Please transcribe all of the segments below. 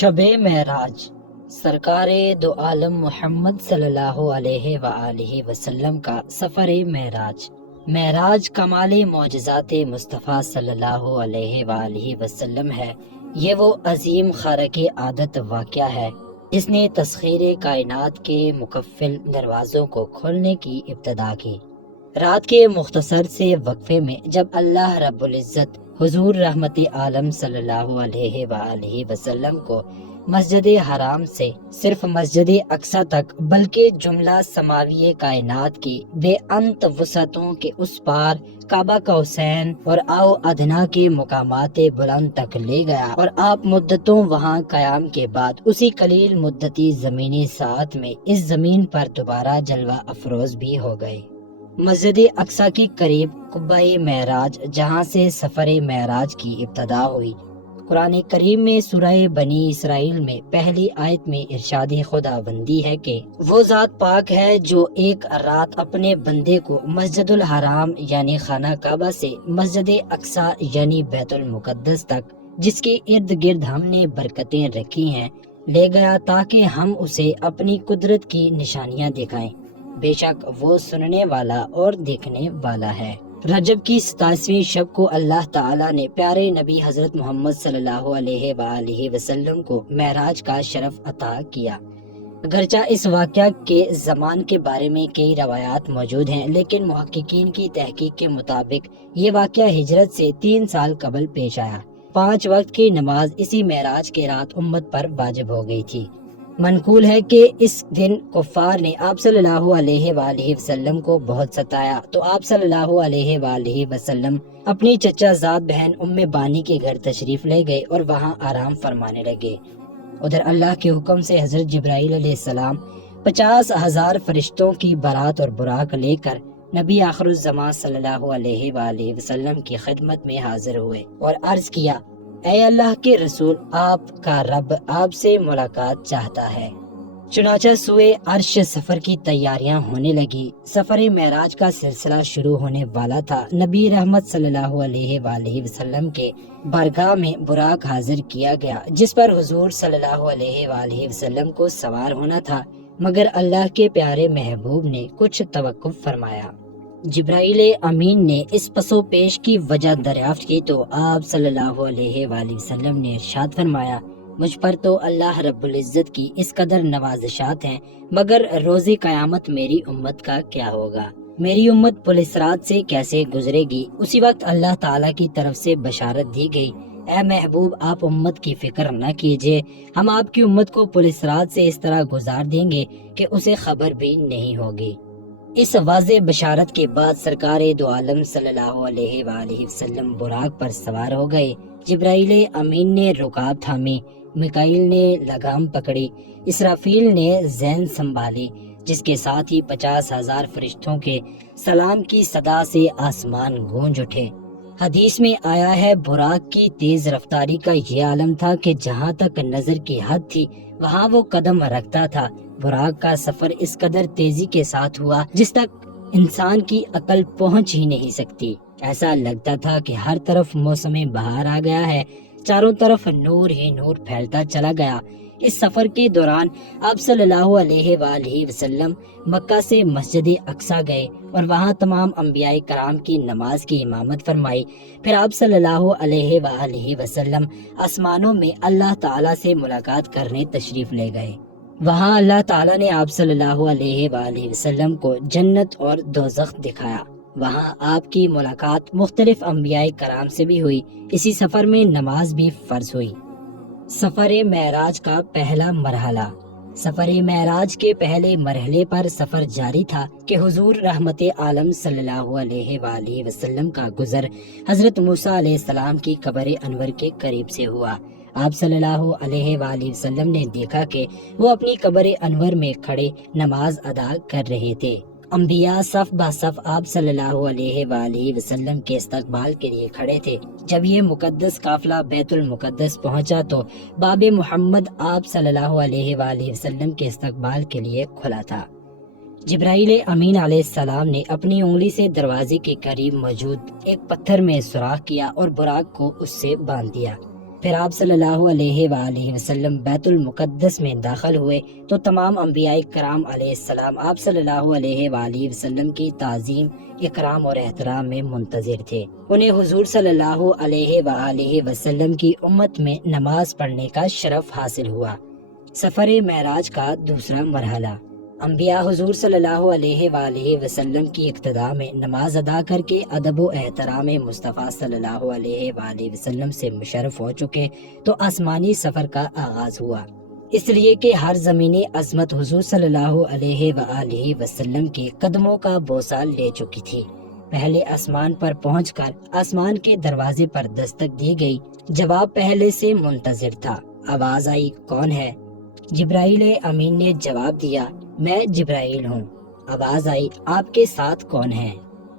شب معراج سرکار دو عالم محمد صلی اللہ علیہ وآلہ وسلم کا سفر معراج۔ معراج کمال معجزات مصطفیٰ صلی اللہ علیہ وآلہ وسلم ہے۔ یہ وہ عظیم خارق عادت واقعہ ہے جس نے تسخیر کائنات کے مکفل دروازوں کو کھولنے کی ابتدا کی۔ رات کے مختصر سے وقفے میں جب اللہ رب العزت حضور رحمت عالم صلی اللہ علیہ وآلہ وسلم کو مسجد حرام سے صرف مسجد اقصی تک بلکہ جملہ سماوی کائنات کی بے انت وسعتوں کے اس پار کعبہ قوسین اور آو ادنا کے مقامات بلند تک لے گیا اور آپ مدتوں وہاں قیام کے بعد اسی قلیل مدتی زمینی ساعت میں اس زمین پر دوبارہ جلوہ افروز بھی ہو گئے۔ مسجد اقصی کی قریب قبہ معراج جہاں سے سفر معراج کی ابتدا ہوئی۔ قرآن کریم میں سورہ بنی اسرائیل میں پہلی آیت میں ارشاد خداوندی ہے کہ وہ ذات پاک ہے جو ایک رات اپنے بندے کو مسجد الحرام یعنی خانہ کعبہ سے مسجد اقصی یعنی بیت المقدس تک جس کے ارد گرد ہم نے برکتیں رکھی ہیں لے گیا تاکہ ہم اسے اپنی قدرت کی نشانیاں دکھائیں۔ بے شک وہ سننے والا اور دیکھنے والا ہے۔ رجب کی 27ویں شب کو اللہ تعالیٰ نے پیارے نبی حضرت محمد صلی اللہ علیہ وآلہ وسلم کو معراج کا شرف عطا کیا۔ اگرچہ اس واقعہ کے زمان کے بارے میں کئی روایات موجود ہیں لیکن محققین کی تحقیق کے مطابق یہ واقعہ ہجرت سے 3 سال قبل پیش آیا۔ 5 وقت کی نماز اسی معراج کے رات امت پر واجب ہو گئی تھی۔ منقول ہے کہ اس دن کفار نے آپ صلی اللہ علیہ وآلہ وسلم کو بہت ستایا تو آپ صلی اللہ علیہ وآلہ وسلم اپنی چچا زاد بہن ام بانی کے گھر تشریف لے گئے اور وہاں آرام فرمانے لگے۔ ادھر اللہ کے حکم سے حضرت جبرائیل علیہ السلام 50,000 فرشتوں کی بارات اور براق لے کر نبی آخر الزمان صلی اللہ علیہ وآلہ وسلم کی خدمت میں حاضر ہوئے اور عرض کیا، اے اللہ کے رسول، آپ کا رب آپ سے ملاقات چاہتا ہے۔ چنانچہ سوئے عرش سفر کی تیاریاں ہونے لگی۔ سفر معراج کا سلسلہ شروع ہونے والا تھا۔ نبی رحمت صلی اللہ علیہ وآلہ وسلم کے بارگاہ میں براق حاضر کیا گیا جس پر حضور صلی اللہ علیہ وآلہ وسلم کو سوار ہونا تھا، مگر اللہ کے پیارے محبوب نے کچھ توقف فرمایا۔ جبرائیل امین نے اس پس و پیش کی وجہ دریافت کی تو آپ صلی اللہ علیہ وآلہ وسلم نے ارشاد فرمایا، مجھ پر تو اللہ رب العزت کی اس قدر نوازشات ہیں، مگر روز قیامت میری امت کا کیا ہوگا؟ میری امت پل صراط سے کیسے گزرے گی؟ اسی وقت اللہ تعالیٰ کی طرف سے بشارت دی گئی، اے محبوب آپ امت کی فکر نہ کیجیے، ہم آپ کی امت کو پل صراط سے اس طرح گزار دیں گے کہ اسے خبر بھی نہیں ہوگی۔ اس واضح بشارت کے بعد سرکار دو عالم صلی اللہ علیہ وآلہ وسلم براق پر سوار ہو گئے۔ جبرائیل امین نے رکاب تھامی، میکائیل نے لگام پکڑی، اسرافیل نے زین سنبھالی، جس کے ساتھ ہی 50,000 فرشتوں کے سلام کی صدا سے آسمان گونج اٹھے۔ حدیث میں آیا ہے براق کی تیز رفتاری کا یہ عالم تھا کہ جہاں تک نظر کی حد تھی وہاں وہ قدم رکھتا تھا۔ براق کا سفر اس قدر تیزی کے ساتھ ہوا جس تک انسان کی عقل پہنچ ہی نہیں سکتی۔ ایسا لگتا تھا کہ ہر طرف موسم بہار آ گیا ہے، چاروں طرف نور ہی نور پھیلتا چلا گیا۔ اس سفر کے دوران آپ صلی اللہ علیہ وآلہ وسلم مکہ سے مسجد اقصی گئے اور وہاں تمام انبیاء کرام کی نماز کی امامت فرمائی۔ پھر آپ صلی اللہ علیہ وآلہ وسلم آسمانوں میں اللہ تعالیٰ سے ملاقات کرنے تشریف لے گئے۔ وہاں اللہ تعالیٰ نے آپ صلی اللہ علیہ وآلہ وسلم کو جنت اور دوزخ دکھایا۔ وہاں آپ کی ملاقات مختلف انبیاء کرام سے بھی ہوئی۔ اسی سفر میں نماز بھی فرض ہوئی۔ سفر معراج کا پہلا مرحلہ۔ سفر معراج کے پہلے مرحلے پر سفر جاری تھا کہ حضور رحمت عالم صلی اللہ علیہ وآلہ وسلم کا گزر حضرت موسیٰ علیہ السلام کی قبر انور کے قریب سے ہوا۔ آپ صلی اللہ علیہ وآلہ وسلم نے دیکھا کہ وہ اپنی قبر انور میں کھڑے نماز ادا کر رہے تھے۔ انبیاء صف بہ صف آپ صلی اللہ علیہ وآلہ وسلم کے استقبال کے لیے کھڑے تھے۔ جب یہ مقدس قافلہ بیت المقدس پہنچا تو باب محمد آپ صلی اللہ علیہ وآلہ وسلم کے استقبال کے لیے کھلا تھا۔ جبرائیل امین علیہ السلام نے اپنی انگلی سے دروازے کے قریب موجود ایک پتھر میں سوراخ کیا اور براق کو اس سے باندھ دیا۔ پھر آپ صلی اللہ علیہ وآلہ وسلم بیت المقدس میں داخل ہوئے تو تمام انبیاء کرام علیہ السلام آپ صلی اللہ علیہ وآلہ وسلم کی تعظیم، اکرام اور احترام میں منتظر تھے۔ انہیں حضور صلی اللہ علیہ وآلہ وسلم کی امت میں نماز پڑھنے کا شرف حاصل ہوا۔ سفر معراج کا دوسرا مرحلہ۔ انبیاء حضور صلی اللہ علیہ وآلہ وسلم کی اقتداء میں نماز ادا کر کے ادب و احترام مصطفیٰ صلی اللہ علیہ وآلہ وسلم سے مشرف ہو چکے تو آسمانی سفر کا آغاز ہوا، اس لیے کہ ہر زمینی عظمت حضور صلی اللہ علیہ وآلہ وسلم کے قدموں کا بوسہ لے چکی تھی۔ پہلے آسمان پر پہنچ کر آسمان کے دروازے پر دستک دی گئی۔ جواب پہلے سے منتظر تھا۔ آواز آئی، کون ہے؟ جبرائیل امین نے جواب دیا، میں جبرائیل ہوں۔ آواز آئی، آپ کے ساتھ کون ہے؟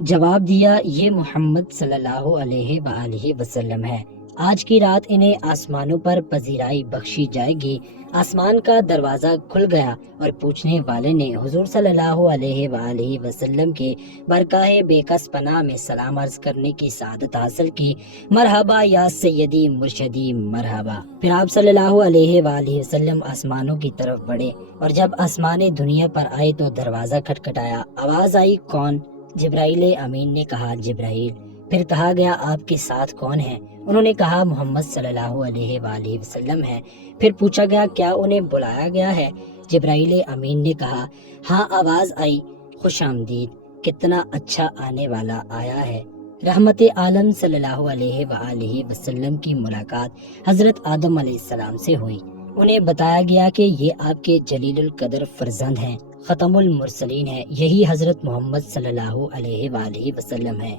جواب دیا، یہ محمد صلی اللہ علیہ وآلہ وسلم ہے۔ آج کی رات انہیں آسمانوں پر پذیرائی بخشی جائے گی۔ آسمان کا دروازہ کھل گیا اور پوچھنے والے نے حضور صلی اللہ علیہ وآلہ وسلم کے برگاہ بے کس پناہ میں سلام عرض کرنے کی سعادت حاصل کی۔ مرحبا یا سیدی مرشدی مرحبا۔ پھر آپ صلی اللہ علیہ وآلہ وسلم آسمانوں کی طرف بڑھے اور جب آسمان دنیا پر آئے تو دروازہ کھٹکھٹایا۔ آواز آئی، کون؟ جبرائیل امین نے کہا، جبرائیل۔ پھر کہا گیا، آپ کے ساتھ کون ہے؟ انہوں نے کہا، محمد صلی اللہ علیہ وآلہ وسلم ہے۔ پھر پوچھا گیا، کیا انہیں بلایا گیا ہے؟ جبرائیل امین نے کہا، ہاں۔ آواز آئی، خوش آمدید، کتنا اچھا آنے والا آیا ہے۔ رحمت عالم صلی اللہ علیہ وآلہ وسلم کی ملاقات حضرت آدم علیہ السلام سے ہوئی۔ انہیں بتایا گیا کہ یہ آپ کے جلیل القدر فرزند ہیں، ختم المرسلین ہیں، یہی حضرت محمد صلی اللہ علیہ وآلہ وسلم ہے۔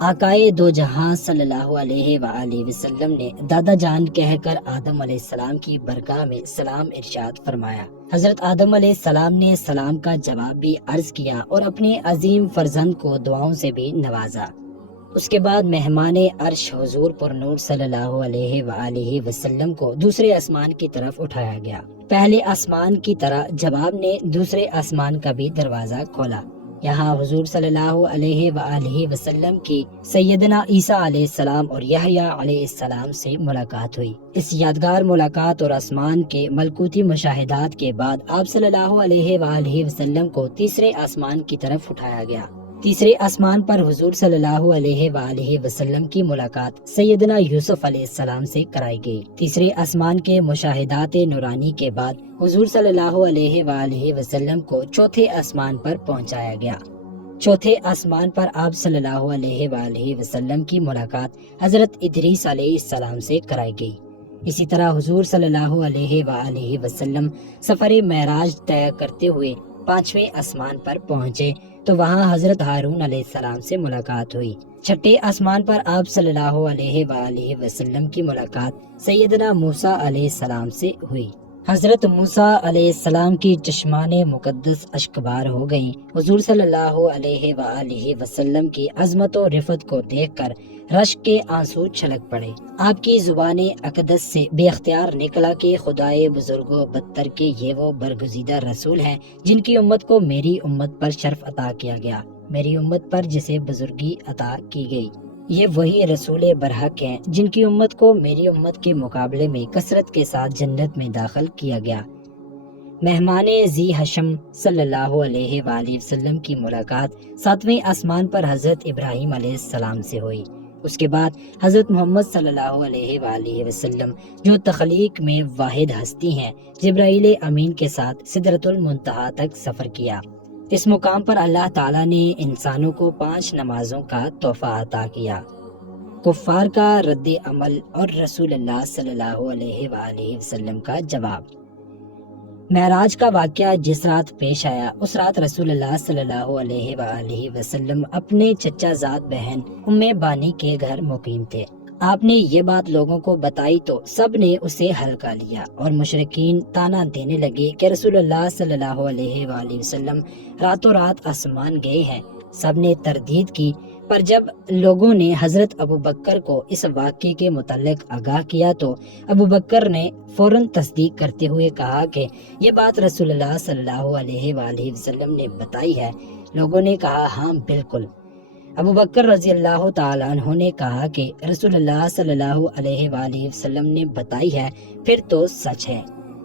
آقائے دو جہاں صلی اللہ علیہ وآلہ وسلم نے دادا جان کہہ کر آدم علیہ السلام کی برگاہ میں سلام ارشاد فرمایا۔ حضرت آدم علیہ السلام نے سلام کا جواب بھی عرض کیا اور اپنے عظیم فرزند کو دعاؤں سے بھی نوازا۔ اس کے بعد مہمان عرش حضور پر نور صلی اللہ علیہ وآلہ وسلم کو دوسرے آسمان کی طرف اٹھایا گیا۔ پہلے آسمان کی طرح جواب نے دوسرے آسمان کا بھی دروازہ کھولا۔ یہاں حضور صلی اللہ علیہ وآلہ وسلم کی سیدنا عیسیٰ علیہ السلام اور یحییٰ علیہ السلام سے ملاقات ہوئی۔ اس یادگار ملاقات اور آسمان کے ملکوتی مشاہدات کے بعد آپ صلی اللہ علیہ وآلہ وسلم کو تیسرے آسمان کی طرف اٹھایا گیا۔ تیسرے آسمان پر حضور صلی اللہ علیہ وآلہ وسلم کی ملاقات سیدنا یوسف علیہ السلام سے کرائی گئی۔ تیسرے آسمان کے مشاہدات نورانی کے بعد حضور صلی اللہ علیہ وآلہ وسلم کو چوتھے آسمان پر پہنچایا گیا۔ چوتھے آسمان پر آپ صلی اللہ علیہ وآلہ وسلم کی ملاقات حضرت ادریس علیہ السلام سے کرائی گئی۔ اسی طرح حضور صلی اللہ علیہ وآلہ وسلم سفر معراج طے کرتے ہوئے پانچویں آسمان پر پہنچے تو وہاں حضرت ہارون علیہ السلام سے ملاقات ہوئی۔ چھٹے آسمان پر آپ صلی اللہ علیہ وآلہ وسلم کی ملاقات سیدنا موسیٰ علیہ السلام سے ہوئی۔ حضرت موسیٰ علیہ السلام کی چشمان مقدس اشکبار ہو گئیں۔ حضور صلی اللہ علیہ وآلہ وسلم کی عظمت و رفعت کو دیکھ کر رشک کے آنسو چھلک پڑے۔ آپ کی زبان اقدس سے بے اختیار نکلا کہ خدائے بزرگ و بدتر کے یہ وہ برگزیدہ رسول ہیں جن کی امت کو میری امت پر شرف عطا کیا گیا، میری امت پر جسے بزرگی عطا کی گئی۔ یہ وہی رسول برحق ہیں جن کی امت کو میری امت کے مقابلے میں کثرت کے ساتھ جنت میں داخل کیا گیا۔ مہمان ذی حشم صلی اللہ علیہ وآلہ وسلم کی ملاقات ساتویں آسمان پر حضرت ابراہیم علیہ السلام سے ہوئی۔ اس کے بعد حضرت محمد صلی اللہ علیہ وآلہ وسلم جو تخلیق میں واحد ہستی ہیں، جبرائیل امین کے ساتھ سدرۃ المنتہا تک سفر کیا۔ اس مقام پر اللہ تعالیٰ نے انسانوں کو 5 نمازوں کا تحفہ عطا کیا۔ کفار کا رد عمل اور رسول اللہ صلی اللہ علیہ وآلہ وسلم کا جواب۔ معراج کا واقعہ جس رات پیش آیا اس رات رسول اللہ صلی اللہ علیہ وآلہ وسلم اپنے چچا زاد بہن ام بانی کے گھر مقیم تھے۔ آپ نے یہ بات لوگوں کو بتائی تو سب نے اسے ہلکا لیا اور مشرکین طعنہ دینے لگے کہ رسول اللہ صلی اللہ علیہ وآلہ وسلم راتوں رات آسمان گئے ہیں۔ سب نے تردید کی، پر جب لوگوں نے حضرت ابو بکر کو اس واقعے کے متعلق آگاہ کیا تو ابو بکر نے فوراً تصدیق کرتے ہوئے کہا کہ یہ بات رسول اللہ صلی اللہ علیہ وآلہ وسلم نے بتائی ہے۔ لوگوں نے کہا، ہاں بالکل۔ ابو بکر رضی اللہ تعالیٰ عنہ نے کہا کہ رسول اللہ صلی اللہ علیہ وآلہ وسلم نے بتائی ہے، پھر تو سچ ہے۔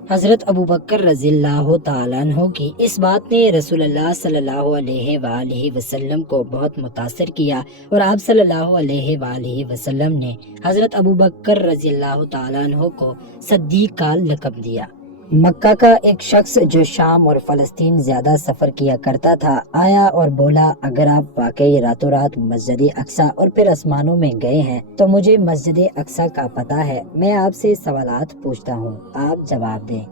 حضرت ابو بکر رضی اللہ تعالیٰ عنہ کی اس بات نے رسول اللہ صلی اللہ علیہ وآلہ وسلم کو بہت متاثر کیا، اور آپ صلی اللہ علیہ وآلہ وسلم نے حضرت ابو بکر رضی اللہ تعالیٰ عنہ کو صدیق کا لقب دیا۔ مکہ کا ایک شخص جو شام اور فلسطین زیادہ سفر کیا کرتا تھا آیا اور بولا، اگر آپ واقعی راتوں رات مسجد اقصی اور پھر آسمانوں میں گئے ہیں تو مجھے مسجد اقصی کا پتہ ہے، میں آپ سے سوالات پوچھتا ہوں، آپ جواب دیں۔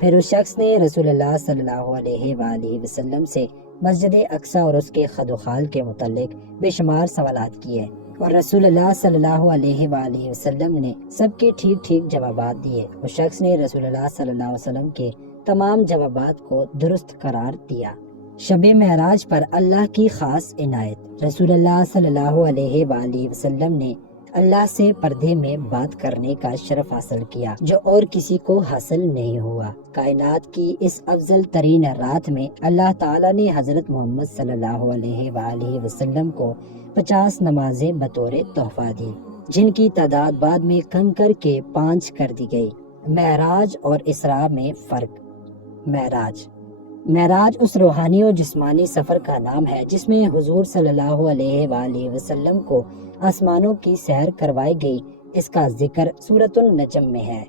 پھر اس شخص نے رسول اللہ صلی اللہ علیہ وآلہ وسلم سے مسجد اقصی اور اس کے خد و خال کے متعلق بے شمار سوالات کیے، اور رسول اللہ صلی اللہ علیہ وآلہ وسلم نے سب کے ٹھیک ٹھیک جوابات دیے۔ اس شخص نے رسول اللہ صلی اللہ علیہ وسلم کے تمام جوابات کو درست قرار دیا۔ شب معراج پر اللہ کی خاص عنایت۔ رسول اللہ صلی اللہ علیہ وآلہ وسلم نے اللہ سے پردے میں بات کرنے کا شرف حاصل کیا جو اور کسی کو حاصل نہیں ہوا۔ کائنات کی اس افضل ترین رات میں اللہ تعالیٰ نے حضرت محمد صلی اللہ علیہ وآلہ وسلم کو 50 نمازیں بطور تحفہ دی، جن کی تعداد بعد میں کم کر کے 5 کر دی گئی۔ معراج اور اسراء میں فرق۔ معراج اس روحانی و جسمانی سفر کا نام ہے جس میں حضور صلی اللہ علیہ وآلہ وسلم کو آسمانوں کی سیر کروائی گئی۔ اس کا ذکر سورۃ النجم میں ہے۔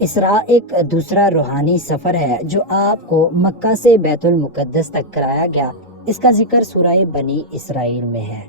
اسراء ایک دوسرا روحانی سفر ہے جو آپ کو مکہ سے بیت المقدس تک کرایا گیا۔ اس کا ذکر سورہ بنی اسرائیل میں ہے۔